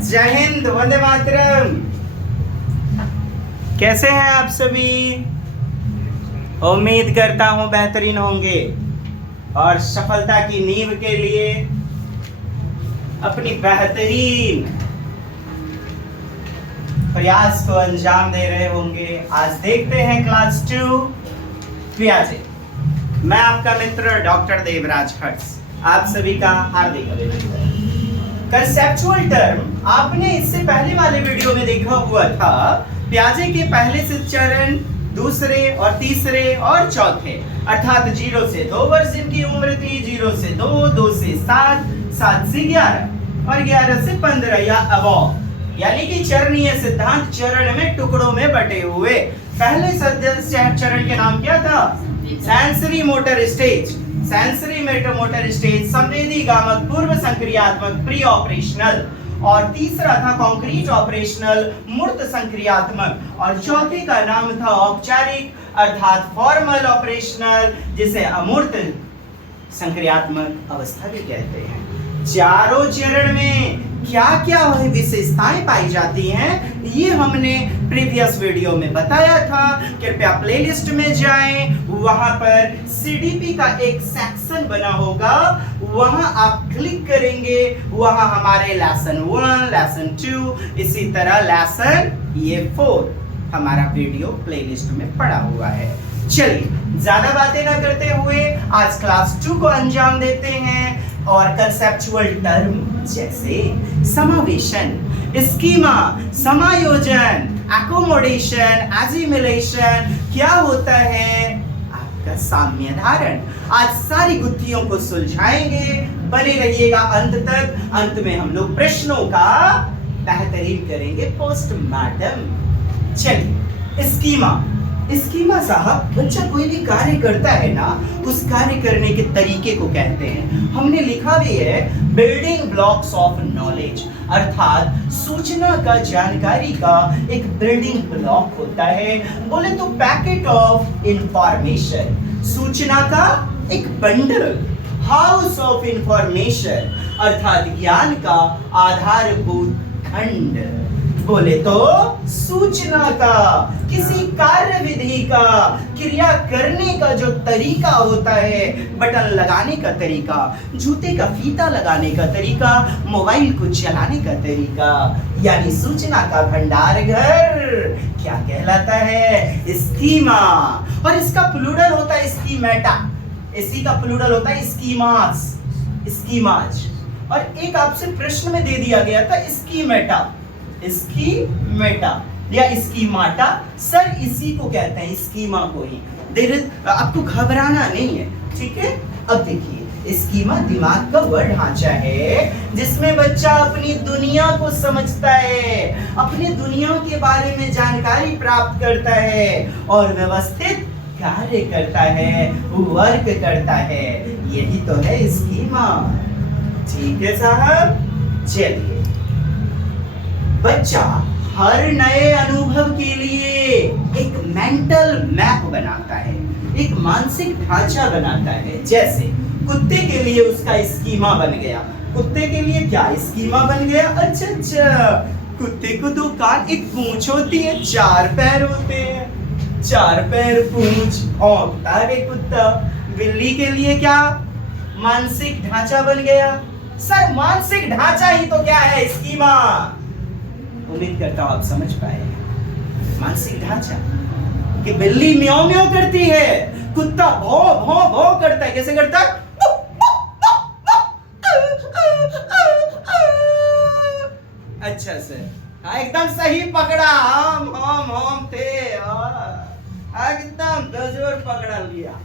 जय हिंद, वंदे मातरम। कैसे हैं आप सभी? उम्मीद करता हूं बेहतरीन होंगे और सफलता की नींव के लिए अपनी बेहतरीन प्रयास को अंजाम दे रहे होंगे। आज देखते हैं क्लास 2 पियाजे। मैं आपका मित्र डॉक्टर देवराज हट्स आप सभी का हार्दिक अभिनंदन। कंसेप्चुअल टर्म आपने इससे पहले वाले वीडियो में देखा हुआ था। पियाजे के पहले से चरण, दूसरे और तीसरे और चौथे, अर्थात 0 से 2 वर्ष जिनकी उम्र थी, 0 से 2, 2 से 7, 7 से 11 और 11 से 15 या अबव, यानी कि चरणीय सिद्धांत चरण में टुकड़ों में बटे हुए। पहले चरण के नाम क्या था? Sensory motor stage. Sensory motor stage संवेदी गामक पूर्व संक्रियात्मक प्री ऑपरेशनल, और तीसरा था कॉन्क्रीट ऑपरेशनल मूर्त संक्रियात्मक, और चौथे का नाम था औपचारिक अर्थात फॉर्मल ऑपरेशनल, जिसे अमूर्त संक्रियात्मक अवस्था भी कहते हैं। चारों चरण में क्या क्या विशेषताएं पाई जाती हैं ये हमने प्रीवियस वीडियो में बताया था। कृपया प्लेलिस्ट में जाएं, वहां पर सीडीपी का एक सेक्शन बना होगा, वहां आप क्लिक करेंगे, वहां हमारे लेसन 1, लेसन 2, इसी तरह लेसन 4 हमारा वीडियो प्लेलिस्ट में पड़ा हुआ है। चलिए ज्यादा बातें ना करते हुए आज क्लास 2 को अंजाम देते हैं। और कंसेप्चुअल टर्म जैसे समावेशन, स्कीमा, समायोजन, एकोमोडेशन, एजिमुलेशन, क्या होता है आपका साम्य धारण, आज सारी गुत्थियों को सुलझाएंगे। बने रहिएगा अंत तक। अंत में हम लोग प्रश्नों का बेहतरीन करेंगे पोस्टमार्टम। चलिए स्कीमा। स्कीमा साहब, बच्चा कोई भी कार्य करता है ना, उस कार्य करने के तरीके को कहते हैं। हमने लिखा भी है बिल्डिंग ब्लॉक्स ऑफ नॉलेज, अर्थात सूचना का, जानकारी का एक बिल्डिंग ब्लॉक होता है। बोले तो पैकेट ऑफ इंफॉर्मेशन, सूचना का एक बंडल, हाउस ऑफ इंफॉर्मेशन अर्थात ज्ञान का आधारभूत खंड। बोले तो सूचना का, किसी कार्य विधि का, क्रिया करने का जो तरीका होता है, बटन लगाने का तरीका, जूते का फीता लगाने का तरीका, मोबाइल को चलाने का तरीका, यानी सूचना का भंडार घर क्या कहलाता है? स्कीमा। और इसका प्लूरल होता है स्कीमेटा, इसी का प्लूरल होता है स्कीमास, स्कीमाज। और एक आपसे प्रश्न में दे दिया गया था स्कीमेटा, स्कीमेटा या स्कीमाटा, सर इसी को कहते हैं, स्कीमा को ही। आपको घबराना नहीं है, ठीक है? अब देखिए, स्कीमा दिमाग का वह ढांचा है जिसमें बच्चा अपनी दुनिया को समझता है, अपनी दुनिया के बारे में जानकारी प्राप्त करता है और व्यवस्थित कार्य करता है, वर्क करता है। यही तो है स्कीमा। ठीक है साहब। चलिए, बच्चा हर नए अनुभव के लिए एक मेंटल मैप बनाता है, एक मानसिक ढांचा बनाता है। जैसे कुत्ते के लिए उसका स्कीमा बन गया। कुत्ते के लिए क्या स्कीमा बन गया? अच्छा, कुत्ते को 2 कान, एक पूंछ होती है, 4 पैर होते हैं, 4 पैर, पूंछ, भौंकता है कुत्ता। बिल्ली के लिए क्या मानसिक ढांचा बन गया? सर मानसिक ढांचा ही तो क्या है? स्कीमा। उम्मीद करता हूं आप समझ पाए। मानसिक ढांचा कि बिल्ली म्याऊ म्याऊ करती है, कुत्ता भौ भौ भौ करता है। कैसे करता है? अच्छा सर, हाँ एकदम सही पकड़ा। हम थे, एकदम बेजोर पकड़ा लिया।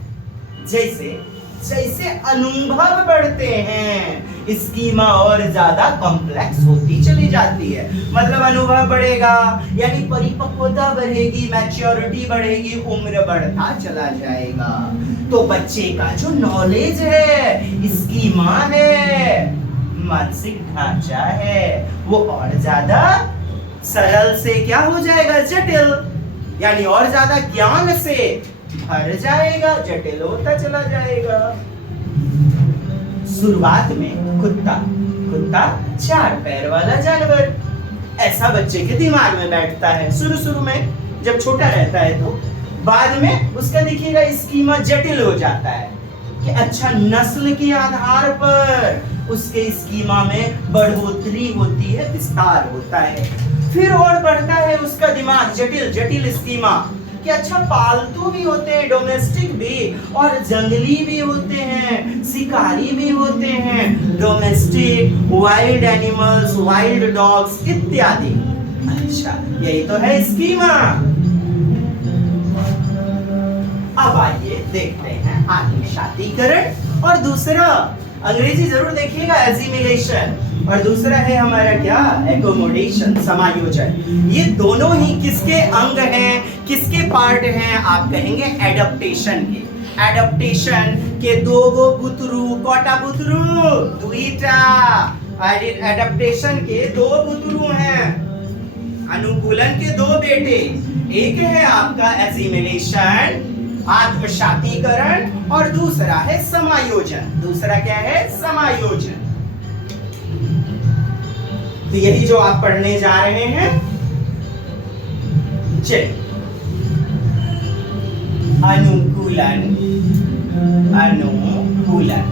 जैसे जैसे अनुभव बढ़ते हैं, स्कीमा और ज्यादा कॉम्प्लेक्स होती चली जाती है। मतलब अनुभव बढ़ेगा यानी परिपक्वता बढ़ेगी, मैच्योरिटी बढ़ेगी, उम्र बढ़ता चला जाएगा। तो बच्चे का जो नॉलेज है, स्कीमा है, मानसिक ढांचा है, वो और ज्यादा सरल से क्या हो जाएगा? जटिल, यानी और ज्यादा ज्ञान से भर जाएगा, जटिल होता चला जाएगा। शुरुआत में कुत्ता कुत्ता 4 पैर वाला जानवर। ऐसा बच्चे के दिमाग में बैठता है शुरू में, जब छोटा रहता है तो। बाद में उसका देखिएगा स्कीमा जटिल हो जाता है कि अच्छा, नस्ल के आधार पर उसके स्कीमा में बढ़ोतरी होती है, विस्तार होता है। फिर और बढ़ता है उसका दिमाग, जटिल स्कीमा कि अच्छा, पालतू भी होते हैं, डोमेस्टिक भी, और जंगली भी होते हैं, शिकारी भी होते हैं, domestic, wild animals, wild dogs इत्यादि। अच्छा, यही तो है स्कीमा। अब आइए देखते हैं आत्मसातीकरण और दूसरा, अंग्रेजी जरूर देखिएगा, एसिमिलेशन, और दूसरा है हमारा क्या, एकोमोडेशन, समायोजन। ये दोनों ही किसके अंग हैं, किसके पार्ट हैं? आप कहेंगे एडप्टेशन के। एडप्टेशन के 2 गो पुत्रु, कोटा पुत्रु, दुईटा। एडप्टेशन के 2 पुत्रु हैं, अनुकूलन के 2 बेटे। एक है आपका एसिमिलेशन, आत्मसातीकरण, और दूसरा है समायोजन। दूसरा क्या है? समायोजन। तो यही जो आप पढ़ने जा रहे हैं। चलिए, अनुकूलन, अनुकूलन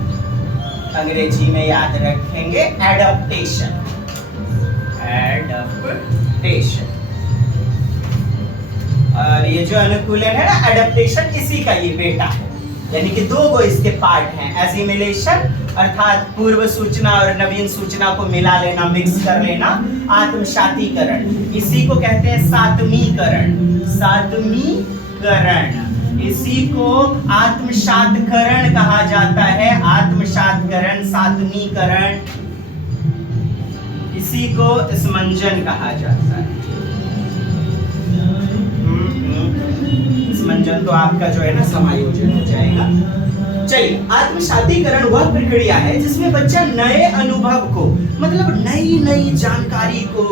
अंग्रेजी में याद रखेंगे एडप्टेशन, एडप्टेशन। और ये जो अनुकूलन है ना, एडप्टेशन, इसी का ये बेटा है। यानी कि 2 गो इसके पार्ट हैं, एसिमिलेशन अर्थात पूर्व सूचना और नवीन सूचना को मिला लेना, मिक्स कर लेना, आत्मसातीकरण, इसी को कहते हैं सातमीकरण, सातमीकरण, इसी को आत्मसातकरण कहा जाता है, आत्मसातकरण, सातमीकरण, इसी को स्मंजन कहा जाता है। स्मंजन तो आपका जो है ना समायोजन हो जाएगा। चलिए, आत्मसातीकरण वह प्रक्रिया है जिसमें बच्चा नए अनुभव को, मतलब नई जानकारी को,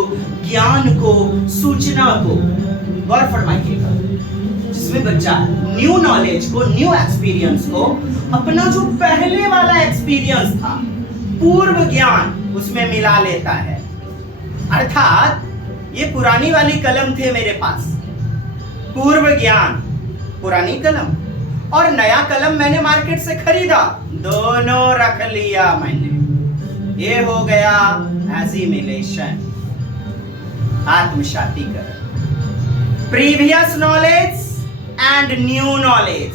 ज्ञान को, सूचना को, गौर फरमाइएगा, जिसमें बच्चा न्यू नॉलेज को, न्यू एक्सपीरियंस को, अपना जो पहले वाला एक्सपीरियंस था, पूर्व ज्ञान, उसमें मिला लेता है। अर्थात ये पुरानी वाली कलम थे मेरे पास, पूर्व ज्ञान, पुरानी कलम, और नया कलम मैंने मार्केट से खरीदा, दोनों रख लिया मैंने। ये हो गया एसिमिलेशन, आत्मसातीकरण। Previous knowledge and new knowledge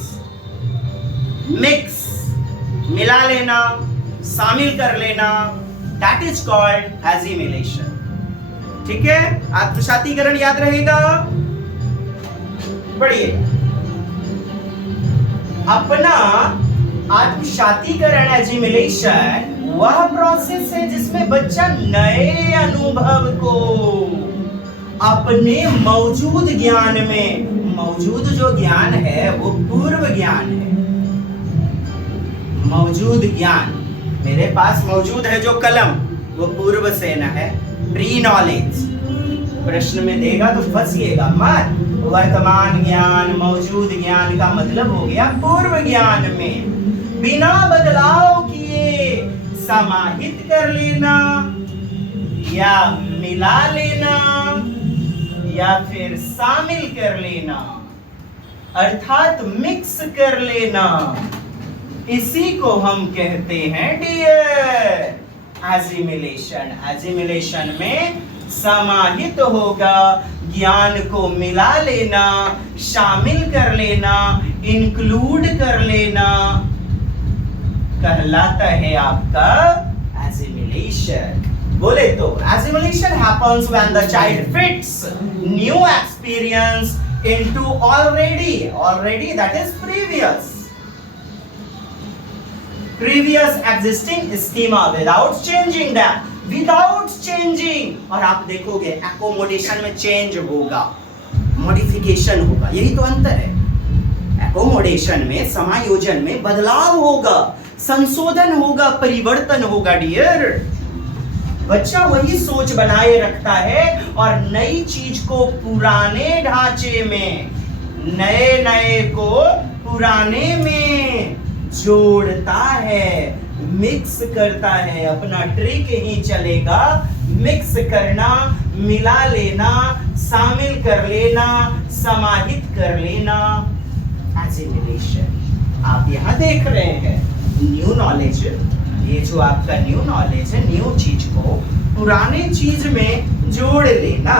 mix, मिला लेना, शामिल कर लेना, दैट इज कॉल्ड एसिमिलेशन। ठीक है, आत्मसातीकरण याद रहेगा। बढ़िए, अपना आत्मसातीकरण, एसिमिलेशन, वह प्रोसेस है जिसमें बच्चा नए अनुभव को अपने मौजूद ज्ञान में, मौजूद जो ज्ञान है वो पूर्व ज्ञान है, मौजूद ज्ञान मेरे पास मौजूद है जो कलम, वो पूर्व सेना है, प्री नॉलेज। प्रश्न में देगा तो फंसिएगा मत। वर्तमान ज्ञान, मौजूद ज्ञान का मतलब हो गया पूर्व ज्ञान में बिना बदलाव किए समाहित कर लेना, या मिला लेना, या फिर शामिल कर लेना, अर्थात मिक्स कर लेना, इसी को हम कहते हैं डियर एसिमिलेशन। एसिमिलेशन में समाहित होगा, ज्ञान को मिला लेना, शामिल कर लेना, इंक्लूड कर लेना, कहलाता है आपका एसिमिलेशन। बोले तो assimilation happens when the child fits new experience into already that is previous existing schema without changing them, without changing। और आप देखोगे accommodation में change होगा, modification होगा, यही तो अंतर है। accommodation में, समायोजन में बदलाव होगा, संशोधन होगा, परिवर्तन होगा डियर। बच्चा वही सोच बनाए रखता है और नई चीज को पुराने ढांचे में, नए को पुराने में जोड़ता है, मिक्स करता है, अपना ट्रिक ही चलेगा, मिक्स करना, मिला लेना, शामिल कर लेना, समाहित कर लेना, एसिमिलेशन। आप यहाँ देख रहे हैं न्यू नॉलेज, ये जो आपका न्यू नॉलेज है, न्यू चीज को पुराने चीज में जोड़ लेना,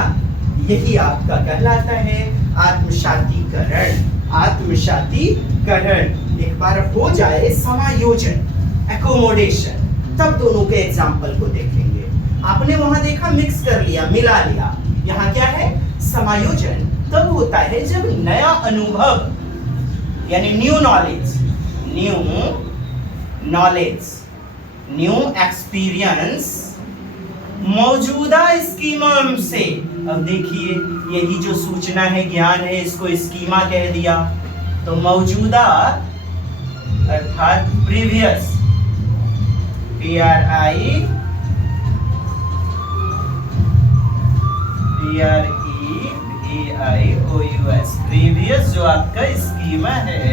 यही आपका कहलाता है आत्मसातीकरण। आत्मसातीकरण एक बार हो जाए समायोजन, एकोमोडेशन, तब दोनों के एग्जाम्पल को देखेंगे। आपने वहां देखा मिक्स कर लिया, मिला लिया, यहाँ क्या है समायोजन तब होता है जब नया अनुभव यानी न्यू नॉलेज, न्यू एक्सपीरियंस मौजूदा स्कीमा से, अब देखिए यही जो सूचना है, ज्ञान है, इसको स्कीमा कह दिया, तो मौजूदा अर्थात प्रीवियस, PREVIOUS, प्रीवियस जो आपका स्कीमा है,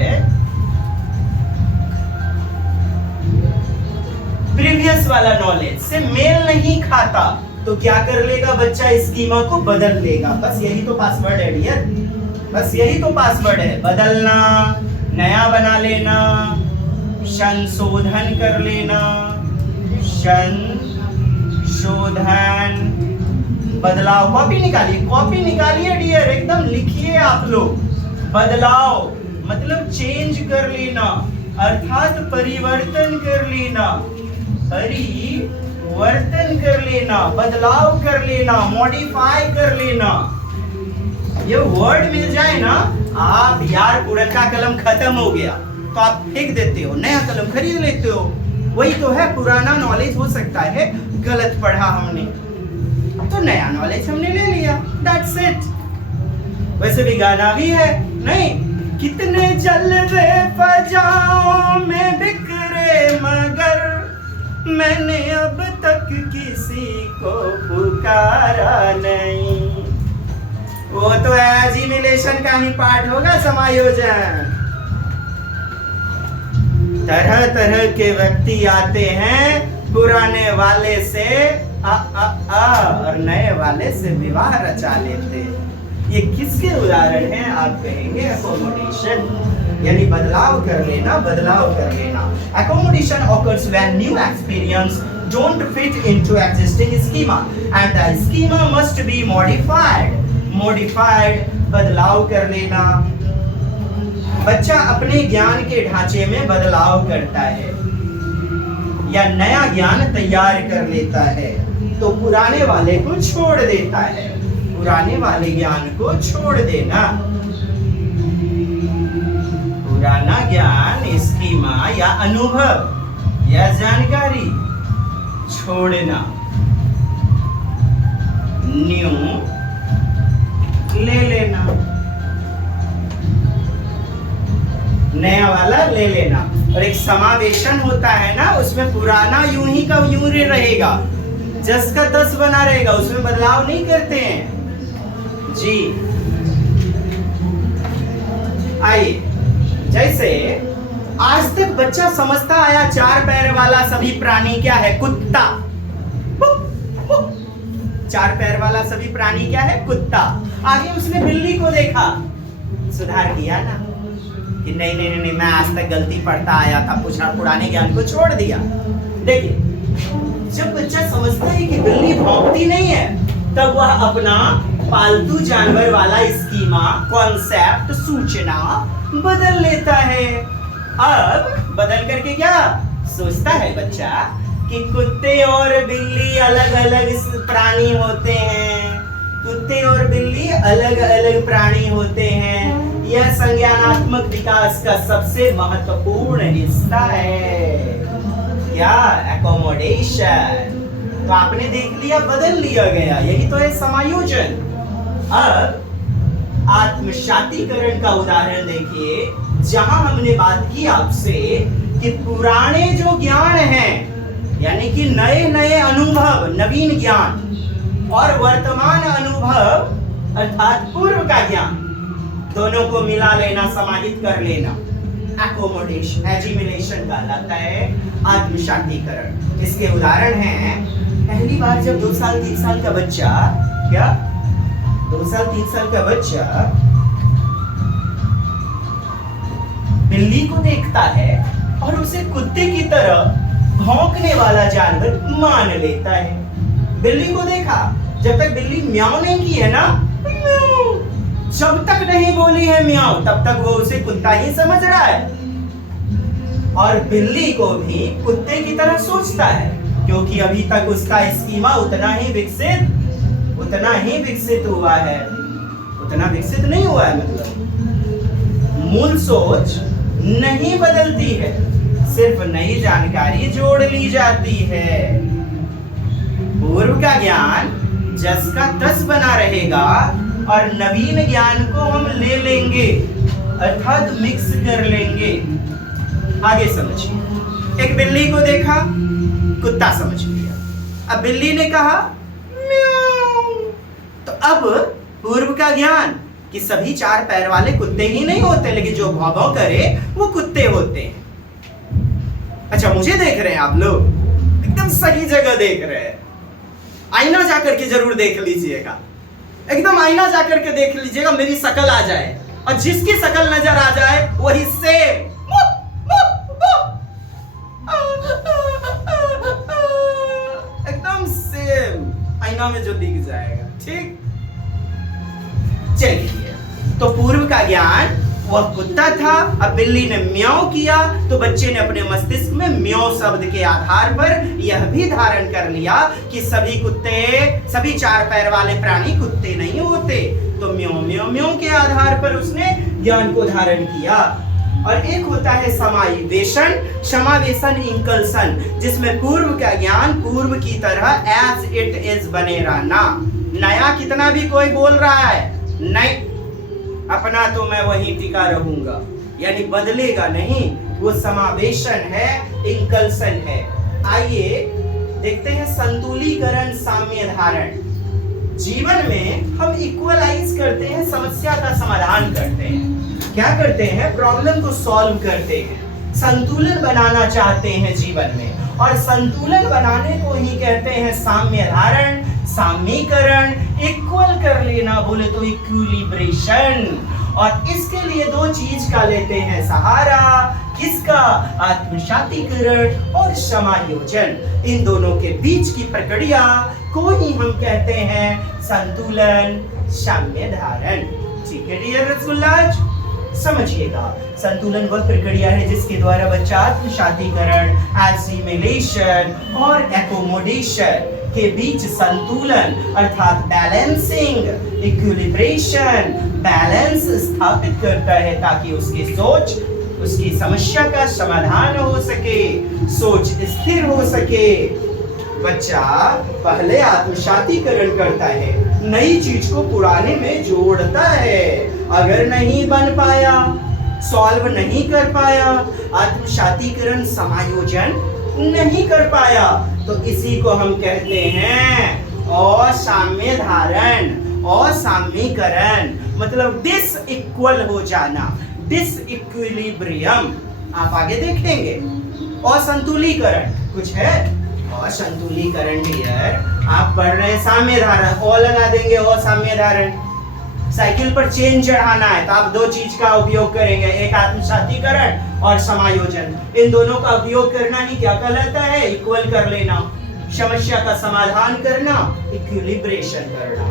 प्रीवियस वाला नॉलेज से मेल नहीं खाता तो क्या कर लेगा बच्चा, स्कीमा को बदल लेगा। बस यही तो पासवर्ड है डियर, बस यही तो पासवर्ड है, बदलना, नया बना लेना, संशोधन कर लेना, संशोधन, बदलाव। कॉपी निकालिए डियर, एकदम लिखिए आप लोग। बदलाव मतलब चेंज कर लेना, अर्थात परिवर्तन कर लेना, परिवर्तन कर लेना, बदलाव कर लेना, मॉडिफाई कर लेना। ये वर्ड मिल जाए ना, आप यार पुराना कलम खत्म हो गया तो आप फेंक देते हो, नया कलम खरीद लेते हो। वही तो है, पुराना नॉलेज हो सकता है गलत पढ़ा हमने, तो नया नॉलेज हमने ले लिया, दैट्स इट। वैसे भी गाना भी है नहीं, कितने जलवे फजाओं में बिखरे मगर मैंने अब तक किसी को पुकारा नहीं। वो तो एसिमिलेशन का ही पार्ट होगा, समायोजन। तरह तरह के व्यक्ति आते हैं, पुराने वाले से और नए वाले से विवाह रचा लेते। ये किसके उदाहरण हैं? आप कहेंगे एकोमोडेशन, यानी बदलाव कर लेना, बदलाव कर लेना। Accommodation occurs when new experience don't fit into existing schema and the schema must be modified. Modified, बदलाव कर लेना। बच्चा अपने ज्ञान के ढांचे में बदलाव करता है या नया ज्ञान तैयार कर लेता है तो पुराने वाले को छोड़ देता है। पुराने वाले ज्ञान को छोड़ देना, पुराना ज्ञान, स्कीमा या अनुभव या जानकारी छोड़ना, न्यू ले लेना, नया वाला ले लेना। और एक समावेशन होता है ना, उसमें पुराना यूं ही का यूं रहेगा, 10 का 10 बना रहेगा, उसमें बदलाव नहीं करते हैं जी। आइए, जैसे आज तक बच्चा समझता आया 4 पैर वाला सभी प्राणी क्या है? कुत्ता। 4 पैर वाला सभी प्राणी क्या है? कुत्ता। आगे उसने बिल्ली को देखा, सुधार किया ना कि नहीं नहीं नहीं, मैं आज तक गलती पढ़ता आया था, पुराने ज्ञान को छोड़ दिया। देखिए, जब बच्चा समझता है कि बिल्ली भौंकती नहीं है, तब वह अपना पालतू जानवर वाला स्कीमा, कॉन्सेप्ट, सूचना बदल लेता है। अब बदल करके क्या सोचता है बच्चा कि कुत्ते और बिल्ली अलग अलग प्राणी होते हैं, कुत्ते और बिल्ली अलग अलग प्राणी होते हैं। यह संज्ञानात्मक विकास का सबसे महत्वपूर्ण हिस्सा है। क्या? एकोमोडेशन। तो आपने देख लिया, बदल लिया गया, यही तो है समायोजन। अब आत्मसातीकरण का उदाहरण देखिए, जहां हमने बात की आपसे कि पुराने जो ज्ञान हैं, यानी कि नए नए अनुभव, नवीन ज्ञान और वर्तमान अनुभव अर्थात पूर्व का ज्ञान, दोनों को मिला लेना, समाहित कर लेना, एकोमोडेशन, एजिमिलेशन कहलाता है आत्मशातीकरण। इसके उदाहरण हैं, पहली बार जब 2 साल 3 साल का बच्चा, क्या 2 साल 3 साल का बच्चा बिल्ली को देखता है और उसे कुत्ते की तरह भौंकने वाला जानवर मान लेता है। बिल्ली को देखा, जब तक बिल्ली म्याऊं नहीं की है ना, जब तक नहीं बोली है म्याऊं, तब तक वो उसे कुत्ता ही समझ रहा है। और बिल्ली को भी कुत्ते की तरह सोचता है, क्योंकि अभी तक उसका स्कीमा उतना ही विकसित हुआ है, उतना विकसित नहीं हुआ है। मतलब मूल सोच नहीं बदलती है, सिर्फ नई जानकारी जोड़ ली जाती है। पूर्व का ज्ञान जस का तस बना रहेगा और नवीन ज्ञान को हम ले लेंगे, अर्थात मिक्स कर लेंगे। आगे समझिए, एक बिल्ली को देखा, कुत्ता समझ लिया। अब बिल्ली ने कहा म्याऊं, तो अब पूर्व का ज्ञान कि सभी 4 पैर वाले कुत्ते ही नहीं होते, लेकिन जो भौं भौं करे वो कुत्ते होते हैं। अच्छा, मुझे देख रहे हैं आप लोग, एकदम सही जगह देख रहे हैं। आईना जाकर के जरूर देख लीजिएगा, एकदम आईना जाकर के देख लीजिएगा, मेरी शक्ल आ जाए, और जिसकी शक्ल नजर आ जाए वही सेम एकदम सेम आईना में जो दिख जाएगा। ठीक, चलिए, तो पूर्व का ज्ञान वह कुत्ता था। अब बिल्ली ने म्याऊं किया तो बच्चे ने अपने मस्तिष्क में म्याऊं शब्द के आधार पर यह भी धारण कर लिया कि सभी 4 पैर वाले प्राणी कुत्ते नहीं होते। तो म्याऊं म्याऊं म्याऊं के आधार पर उसने ज्ञान को धारण किया। और एक होता है समावेशन, इंकल्सन, जिसमें पूर्व का ज्ञान पूर्व की तरह एज इट इज बने रहना। नया कितना भी कोई बोल रहा है, नहीं, अपना तो मैं वहीं टिका रहूंगा, यानी बदलेगा नहीं, वो समावेशन है, इंकल्सन है। आइए देखते हैं संतुलीकरण, साम्य धारण। जीवन में हम इक्वलाइज करते हैं, समस्या का समाधान करते हैं। क्या करते हैं? प्रॉब्लम को सॉल्व करते हैं, संतुलन बनाना चाहते हैं जीवन में, और संतुलन बनाने को ही कहते हैं साम्य धारण, साम्यीकरण, इक्वल कर लेना, बोले तो इक्विलिब्रेशन। और इसके लिए 2 चीज का लेते हैं सहारा, किसका? आत्मशातीकरण और समायोजन। इन दोनों के बीच की प्रक्रिया को ही हम कहते हैं संतुलन, साम्य धारण। ठीक है डियर रसगुल्लाज, समझिएगा, संतुलन वह प्रक्रिया है जिसके द्वारा बच्चा आत्मशातीकरण, एसिमिलेशन और एकोमोडेशन के बीच संतुलन अर्थात बैलेंसिंग, इक्विलिब्रेशन, बैलेंस स्थापित करता है, ताकि उसकी सोच, उसकी समस्या का समाधान हो सके, सोच स्थिर हो सके। बच्चा पहले आत्मशातीकरण करता है, नई चीज को पुराने में जोड़ता है। अगर नहीं बन पाया, सॉल्व नहीं कर पाया, आत्मशातीकरण, समायोजन नहीं कर पाया, तो इसी को हम कहते हैं असाम्य धारण, असाम्यीकरण, मतलब डिसइक्वल हो जाना, डिसइक्विलिब्रियम। आप आगे देखेंगे। असंतुलीकरण कुछ है, असंतुलीकरण डियर, आप पढ़ रहे हैं साम्य धारण, ओ लगा देंगे, असाम्य धारण। साइकिल पर चेन चढ़ाना है तो आप 2 चीज का उपयोग करेंगे, एक आत्मशातीकरण और समायोजन। इन दोनों का उपयोग करना ही क्या कहलाता है? इक्वल कर लेना, समस्या का समाधान करना, इक्विलिब्रेशन करना।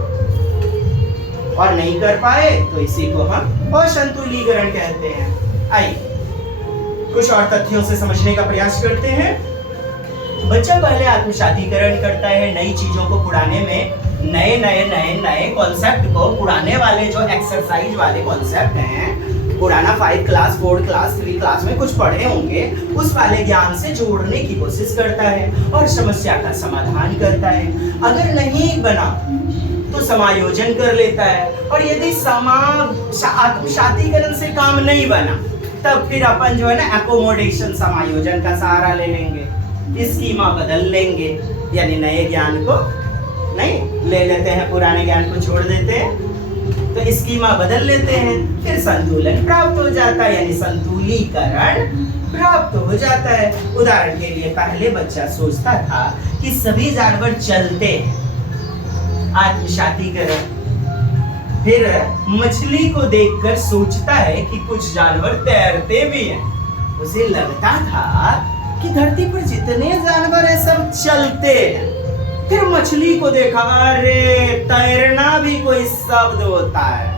और नहीं कर पाए तो इसी को हम असंतुलीकरण कहते हैं। आइए कुछ और तथ्यों से समझने का प्रयास करते हैं। बच्चा पहले आत्मशातीकरण करता है, नई चीजों को पुराने में, नए कॉन्सेप्ट को, पुराने वाले जो एक्सरसाइज वाले कॉन्सेप्ट हैं, पुराना 5 क्लास 4 क्लास 3 क्लास में कुछ पढ़े होंगे, उस वाले ज्ञान से जोड़ने की कोशिश करता है और समस्या का समाधान करता है। अगर नहीं बना तो समायोजन कर लेता है, और यदि आत्मशातीकरण से काम नहीं बना तब फिर अपन जो है ना एकोमोडेशन, समायोजन का सहारा ले लेंगे, स्कीमा बदल लेंगे, यानी नए ज्ञान को नहीं ले लेते हैं, पुराने ज्ञान को छोड़ देते हैं तो स्कीमा बदल लेते हैं, फिर संतुलन प्राप्त हो जाता है, यानी संतुलीकरण प्राप्त हो जाता है। उदाहरण के लिए पहले बच्चा सोचता था कि सभी जानवर चलते हैं, आत्मसातीकरण। फिर मछली को देखकर सोचता है कि कुछ जानवर तैरते भी हैं। उसे लगता था कि धरती पर जितने जानवर हैं सब चलते हैं। फिर मछली को देखा, अरे तैरना भी कोई शब्द होता है,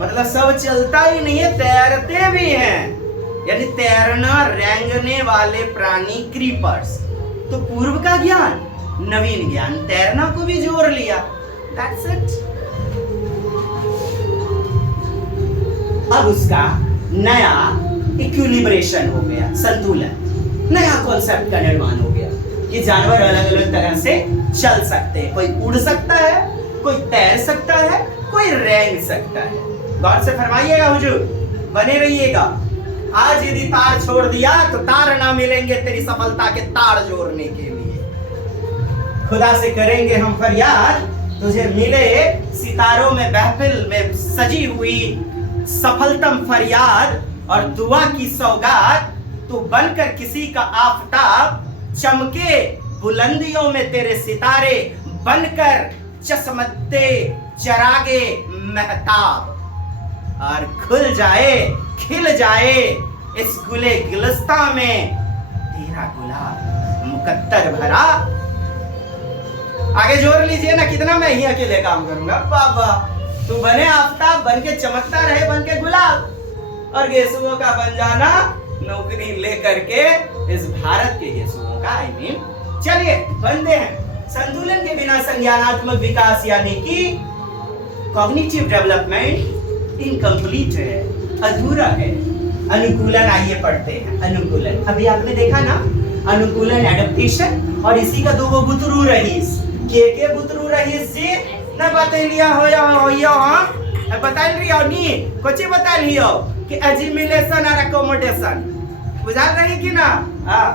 मतलब सब चलता ही नहीं है, तैरते भी हैं, यानी तैरना रेंगने वाले प्राणी क्रीपर्स। तो पूर्व का ज्ञान, नवीन ज्ञान, तैरना को भी जोड़ लिया। That's it. अब उसका नया इक्विलिब्रेशन हो गया, संतुलन, नया कॉन्सेप्ट का निर्माण हो गया कि जानवर अलग अलग तरह से चल सकते हैं। कोई उड़ सकता है, कोई तैर सकता है, कोई रेंग सकता है। गौर से फरमाइएगा हुजूर, बने रहिएगा। आज यदि तार छोड़ दिया तो तार ना मिलेंगे तेरी सफलता के तार जोड़ने के लिए। खुदा से करेंगे हम फरियाद, तुझे मिले सितारों में महफिल में सजी हुई सफलतम फरियाद और दुआ की सौगात। तू बनकर किसी का आफताब, चमके बुलंदियों में तेरे सितारे, बनकर चश्मते चरागे महताब, और खुल जाए खिल जाए इस गुले गुलस्ता में तेरा गुलाब मुकद्दर भरा। आगे जोड़ लीजिए ना, कितना मैं ही अकेले काम करूंगा। बाबा तू बने आफताब, बन के चमकता रहे, बन के गुलाब, और यीशुओं का बन जाना नौकरी लेकर के इस भारत के यीशुओं का, आई मीन। चलिए बनते हैं। संतुलन के बिना संज्ञानात्मक विकास यानी कि कॉग्निटिव डेवलपमेंट इनकम्प्लीट है, अधूरा है। अनुकूलन, आइए पढ़ते हैं। अनुकूलन, अभी आपने देखा ना, अनुकूलन एडेप्टेशन, और इसी का दो बुतरू रहीस। के बुतरू रहीस जी ना बतैलिया हो या हां बताइल रियो नी, कोची बताइल हियो कि एजिमिलेशन और अकोमोडेशन, बुझा रही कि ना? हां,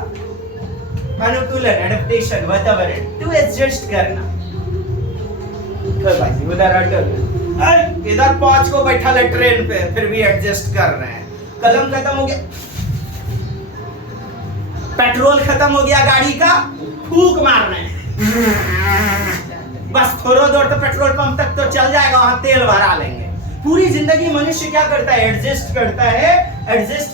अनुकूलन एडेप्टेशन, वातावरण टू एडजस्ट करना। कोई बात नहीं, उधर हटो, इधर 5 को बैठा ले ट्रेन पे, फिर भी एडजस्ट कर रहे हैं। कलम खत्म हो गया, पेट्रोल खत्म हो गया गाड़ी का, फूंक मार रहे हैं। बस थोड़ा दूर तो पेट्रोल पंप तक तो चल जाएगा, वहां तेल भरा लेंगे। पूरी जिंदगी मनुष्य क्या करता है? एडजस्ट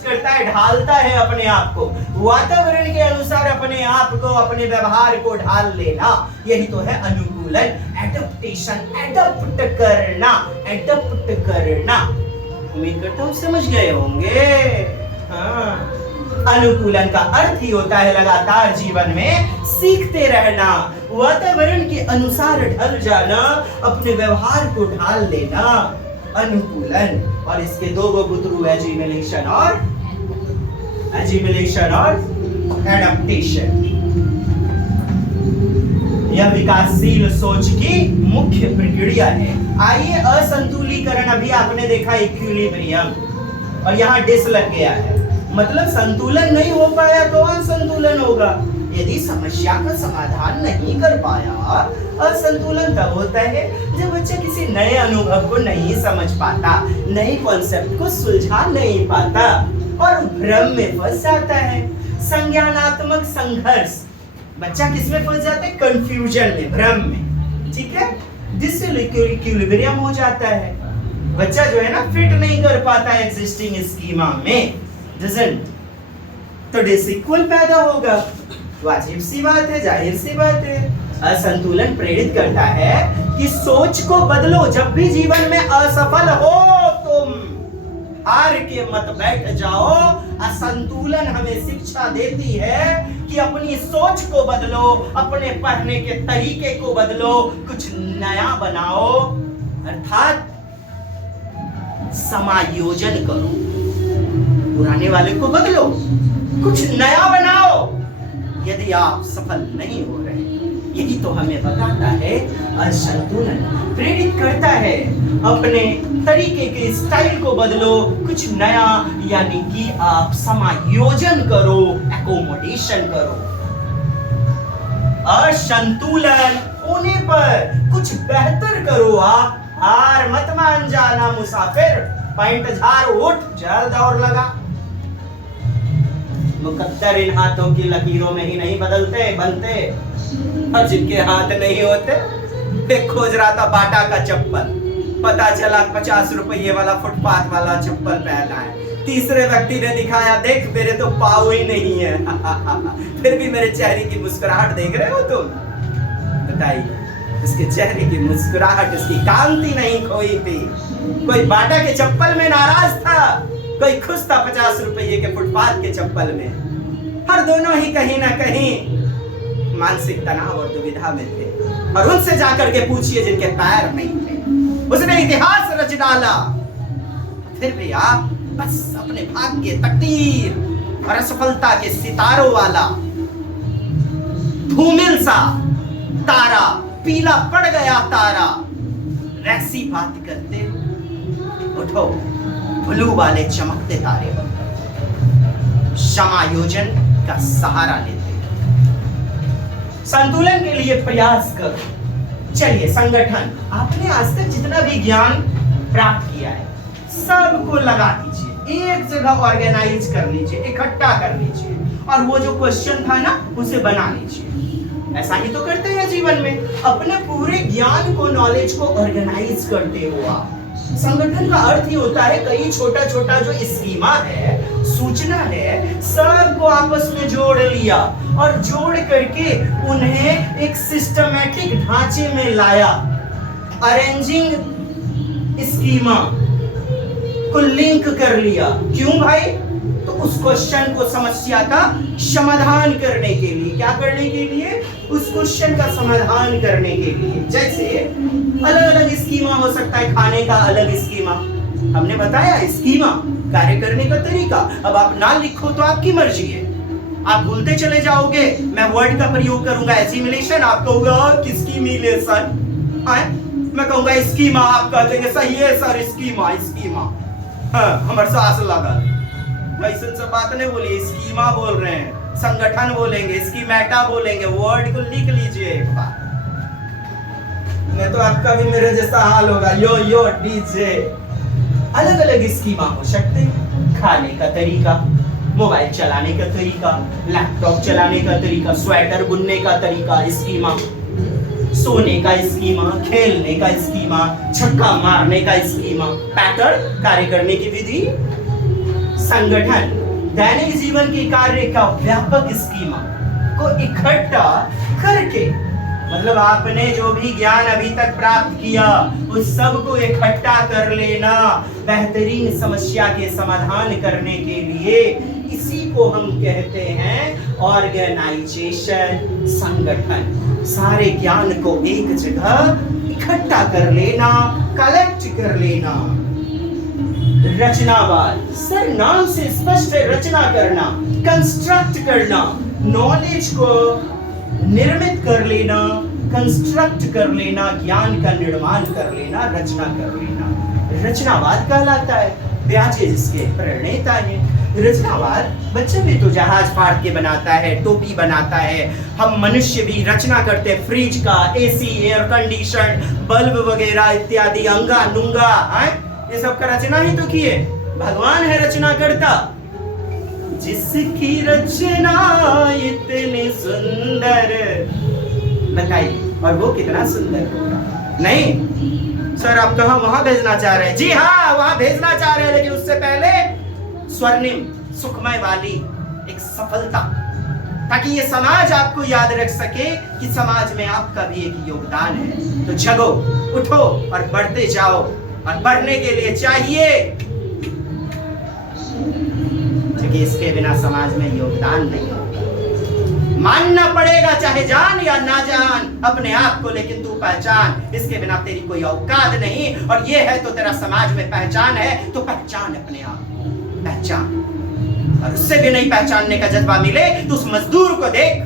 करता है, ढालता है अपने आप को, वातावरण के अनुसार अपने आप को, अपने व्यवहार को ढाल लेना, यही तो है अनुकूलन, एडप्टेशन, एडप्ट करना। उम्मीद करता हूं समझ गए होंगे। हाँ, अनुकूलन का अर्थ ही होता है लगातार जीवन में सीखते रहना, वातावरण के अनुसार ढल जाना, अपने व्यवहार को ढाल लेना, अनुकूलन। और इसके दो बुतरू, एजिमिलेशन और एडप्टेशन। यह विकासशील सोच की मुख्य प्रक्रिया है। आइए, असंतुलीकरण, अभी आपने देखा इक्विलिब्रियम, और यहाँ डिस लग गया है, मतलब संतुलन नहीं हो पाया तो असंतुलन होगा। यदि समस्या का समाधान नहीं कर पाया, असंतुलन तब होता है जब बच्चा किसी नए अनुभव को नहीं समझ पाता, नए कॉन्सेप्ट को सुलझा नहीं पाता और भ्रम में फंस जाता है। संज्ञानात्मक संघर्ष, बच्चा किसमें फंस जाता है? कंफ्यूजन में, भ्रम में, ठीक है। डिसइक्विलिब्रियम हो जाता है, बच्चा जो है ना फिट नहीं कर पाता एग्जिस्टिंग स्कीमा में, तो डिसइक्वल पैदा होगा। वाजिब सी बात है, जाहिर सी बात है। असंतुलन प्रेरित करता है कि सोच को बदलो। जब भी जीवन में असफल हो तुम, हार के मत बैठ जाओ। असंतुलन हमें शिक्षा देती है कि अपनी सोच को बदलो, अपने पढ़ने के तरीके को बदलो, कुछ नया बनाओ, अर्थात समायोजन करो। पुराने वाले को बदलो, कुछ नया बनाओ। यदि आप सफल नहीं हो रहे, यही तो हमें बताता है असंतुलन। प्रेरित करता है अपने तरीके के स्टाइल को बदलो, कुछ नया, यानी कि आप समायोजन करो, एकोमोडेशन करो। असंतुलन होने पर कुछ बेहतर करो आप, हार मत मान जाना मुसाफिर, पैंट झाड़ उठ, चल दौड़ लगा। मुकद्दर इन हाथों की लकीरों में ही नहीं बदलते बनते, और जिनके हाथ नहीं होते। एक खोज रहा था बाटा का चप्पल, पता चला 50 रुपये वाला फुटपाथ वाला चप्पल पहना है। तीसरे व्यक्ति ने दिखाया, देख मेरे तो पाँव ही नहीं है। फिर भी मेरे चेहरे की मुस्कुराहट देख रहे हो तुम? बताइए, उसके चेहरे की मुस्कुराहट, उसकी कांति नहीं खोई थी। कोई बाटा के चप्पल में नाराज था, कोई खुश था 50 रुपये के फुटपाथ के चप्पल में। हर दोनों ही कहीं ना कहीं मानसिक तनाव और दुविधा में थे। और उनसे जाकर के पूछिए जिनके पैर नहीं थे। उसने इतिहास रच डाला, फिर भी आप बस अपने भाग्य, तकदीर और असफलता के सितारों वाला धूमिल सा तारा, पीला पड़ गया तारा, वैसी बात करते हो। उठो, ब्लू वाले चमकते तारे, समायोजन का सहारा लेते, संतुलन के लिए प्रयास करो। चलिए, संगठन, आपने आज तक जितना भी ज्ञान प्राप्त किया है सबको लगा दीजिए, एक जगह ऑर्गेनाइज कर लीजिए, इकट्ठा कर लीजिए, और वो जो क्वेश्चन था ना उसे बना लीजिए। ऐसा ही तो करते हैं जीवन में, अपने पूरे ज्ञान को, नॉलेज को ऑर्गेनाइज करते हो आप। संगठन का अर्थ ही होता है कई छोटा छोटा जो स्कीमा है, सूचना है, सबको आपस में जोड़ लिया और जोड़ करके उन्हें एक सिस्टमैटिक ढांचे में लाया। अरेंजिंग स्कीमा को लिंक कर लिया। क्यों भाई? तो उस क्वेश्चन को, समस्या का समाधान करने के लिए। क्या करने के लिए? उस क्वेश्चन का समाधान करने के लिए। जैसे अलग अलग स्कीमा हो सकता है, खाने का अलग स्कीमा, हमने बताया स्कीमा, कार्य करने का तरीका। अब आप ना लिखो तो आपकी मर्जी है, आप भूलते चले जाओगे। मैं वर्ड का प्रयोग करूंगा एसिमिलेशन, आप कहोगे किसकी मिलेशन, मैं कहूंगा स्कीमा, आप कह देंगे सही है सर, स्कीमा स्कीमा। हाँ, हमारे सास लगा ऐसा सब बात नहीं बोली, स्कीमा बोल रहे हैं, संगठन बोलेंगे, स्कीमेटा बोलेंगे। वर्ड को लिख लीजिए एक बार, नहीं तो आपका भी मेरे जैसा हाल होगा। यो यो डीजे। अलग अलग स्कीमा हो सकते हैं, खाने का तरीका, मोबाइल चलाने का तरीका, लैपटॉप चलाने का तरीका, स्वेटर बुनने का तरीका, स्कीमा, सोने का स्कीमा, खेलने का स्कीमा, छक्का मारने का स्कीमा, पैटर्न, कार्य करने की विधि। संगठन, दैनिक जीवन के कार्य का व्यापक स्कीमा को इकट्ठा करके, मतलब आपने जो भी ज्ञान अभी तक प्राप्त किया उस सब को इकट्ठा कर लेना बेहतरीन समस्या के समाधान करने के लिए। इसी को हम कहते हैं ऑर्गेनाइजेशन, संगठन। सारे ज्ञान को एक जगह इकट्ठा कर लेना, कलेक्ट कर लेना। रचनावाद, सर नाम से स्पष्ट है, रचना करना, कंस्ट्रक्ट करना, नॉलेज को निर्मित कर लेना, कंस्ट्रक्ट कर लेना, ज्ञान का निर्माण कर लेना, रचना कर लेना, रचनावाद कहलाता है। ब्याजे जिसके प्रणेता हैं। रचनावाद, बच्चे भी तो जहाज फाड़ के बनाता है, टोपी बनाता है, हम मनुष्य भी रचना करते हैं, फ्रिज का, एसी, एयर कंडीशन, बल्ब वगैरह इत्यादि, अंगा नुंगा, ये सब का रचना ही तो किए। भगवान है रचना करता, जिसकी रचना इतनी सुंदर, बताइए, और वो कितना सुंदर होगा। नहीं सर, आप कहां वहां भेजना चाह रहे हैं? जी हाँ, वहां भेजना चाह रहे हैं, लेकिन उससे पहले स्वर्णिम सुखमय वाली एक सफलता, ताकि ये समाज आपको याद रख सके कि समाज में आपका भी एक योगदान है। तो जगो, उठो और बढ़ते जाओ, और बढ़ने के लिए चाहिए, क्योंकि इसके बिना समाज में योगदान नहीं होगा। मानना पड़ेगा चाहे जान या ना जान अपने आप को, लेकिन तू पहचान, इसके बिना तेरी कोई औकात नहीं। और ये है तो तेरा समाज में पहचान है, तो पहचान अपने आप को, पहचान। और उससे भी नहीं पहचानने का जज्बा मिले तो उस मजदूर को देख,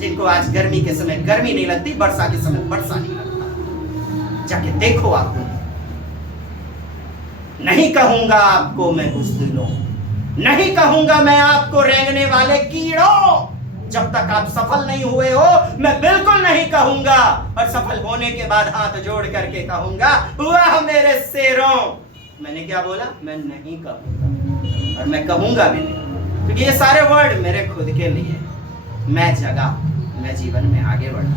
जिनको आज गर्मी के समय गर्मी नहीं लगती, वर्षा के समय वर्षा नहीं लगता। जाके देखो आप। नहीं कहूंगा आपको मैं बुज़दिलों, नहीं कहूंगा मैं आपको रेंगने वाले कीड़ों, जब तक आप सफल नहीं हुए हो मैं बिल्कुल नहीं कहूंगा, और सफल होने के बाद हाथ जोड़ करके कहूंगा वाह मेरे शेरों। मैंने क्या बोला? मैं नहीं कहूंगा और मैं कहूंगा भी नहीं, क्योंकि ये सारे वर्ड मेरे खुद के लिए। मैं जगा, मैं जीवन में आगे बढ़ा,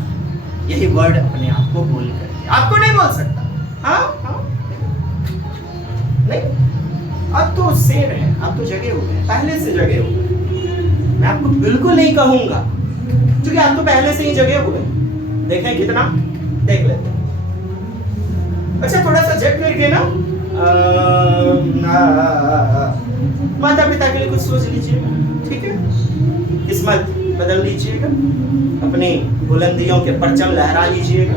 यही वर्ड अपने आप को बोल करके। आपको नहीं बोल सकता। हाँ नहीं, अब तो शेर है, अब तो जगे हुए हैं, पहले से जगे हुए हैं। मैं आपको बिल्कुल नहीं कहूंगा क्योंकि आप तो पहले से ही जगे हुए हैं। देखें कितना, देख लेते हैं। अच्छा थोड़ा सा जग करके ना माता पिता के लिए कुछ सोच लीजिएगा, ठीक है? किस्मत बदल लीजिएगा, अपनी बुलंदियों के परचम लहरा लीजिएगा,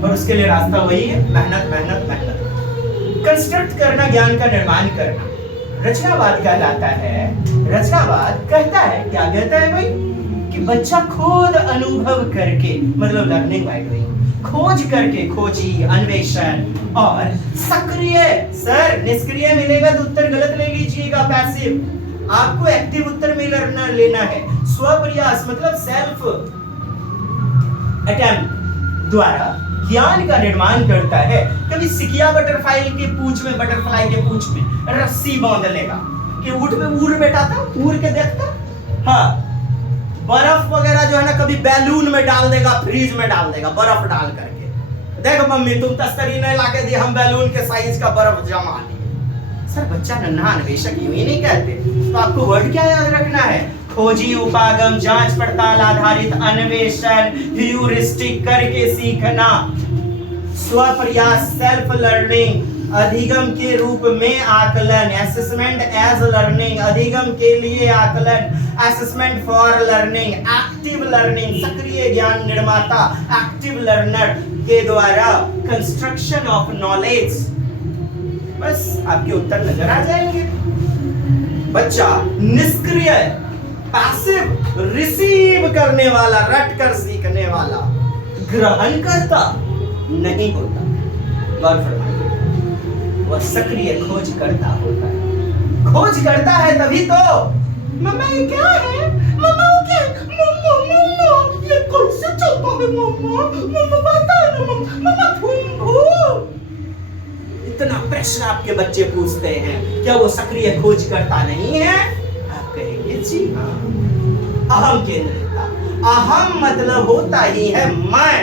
और उसके लिए रास्ता वही है, मेहनत मेहनत मेहनत। कंस्ट्रक्ट करना, ज्ञान का निर्माण करना रचनावाद कहलाता है। रचनावाद कहता है, क्या कहता है भाई, कि बच्चा खुद अनुभव करके, मतलब लर्निंग बाय डूइंग, खोज करके, खोजी, अन्वेषण और सक्रिय। सर निष्क्रिय मिलेगा तो उत्तर गलत ले लीजिएगा, पैसिव। आपको एक्टिव उत्तर में लेना है। स्वप्रयास मतलब सेल्फ अटेम्प्ट द्वारा ज्ञान का निर्माण करता है। कभी सिकिया बटरफ्लाई के पूंछ में रस्सी बांध लेगा कि उठ में उड़ बेटा था, उड़ के देखता। हाँ, बर्फ वगैरह जो है ना कभी बैलून में डाल देगा, फ्रीज में डाल देगा, बर्फ डाल करके। देखो मम्मी तुम तस्तरी नहीं लाके दी, हम बैलून के साइज का बर्फ जमा लिए। सर बच्चा नन्हा अन्वेषक यूं ही नहीं कहते। तो आपको वर्ड क्या याद रखना है? खोजी, उपागम, जांच पड़ताल आधारित अन्वेषण, ह्यूरिस्टिक करके सीखना, स्वप्रयास सेल्फ लर्निंग, अधिगम के रूप में आकलन, असेसमेंट एज लर्निंग, अधिगम के लिए आकलन, assessment for learning, active learning, सक्रिय ज्ञान निर्माता, एक्टिव लर्नर के द्वारा कंस्ट्रक्शन ऑफ नॉलेज। बस आपके उत्तर नजर आ जाएंगे। बच्चा निष्क्रिय, पैसिव, रिसीव करने वाला, रट कर सीखने वाला, ग्रहण करता नहीं होता। गौर फरमाइए, वह सक्रिय खोज करता होता है। खोज करता है तभी तो मम्मा ये क्या है, मम्मा वो क्या है, मम्मा ये कैसे चलता है, मम्मा बता ना, मम्मा इतना प्रश्न आपके बच्चे पूछते हैं, क्या वो सक्रिय खोज करता नहीं है? आप कहेंगे जी हाँ। अहम केंद्रितता, अहम मतलब होता ही है मैं।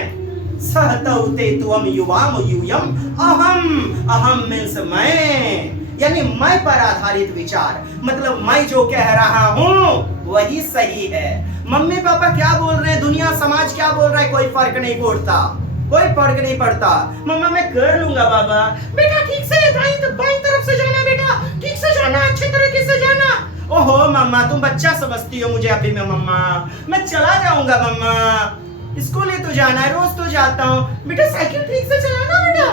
सहतौते त्वम युवाम यूयम अहम, अहम मीन्स मैं, यानी मैं पर आधारित विचार, मतलब मैं जो कह रहा हूं वही सही है। मम्मी पापा क्या बोल रहे हैं, दुनिया समाज क्या बोल रहा है, कोई फर्क नहीं पड़ता, कोई फर्क नहीं पड़ता। मम्मा मैं कर लूंगा बाबा। बेटा ठीक से बाईं तरफ से जाना, बेटा ठीक से जाना, अच्छे तरीके से जाना। ओहो मम्मा तुम बच्चा समझती हो मुझे अभी में, मम्मा मैं चला जाऊंगा मम्मा, स्कूल ही तो जाना है, रोज तो जाता हूँ। बेटा साइकिल ठीक से चलाना बेटा।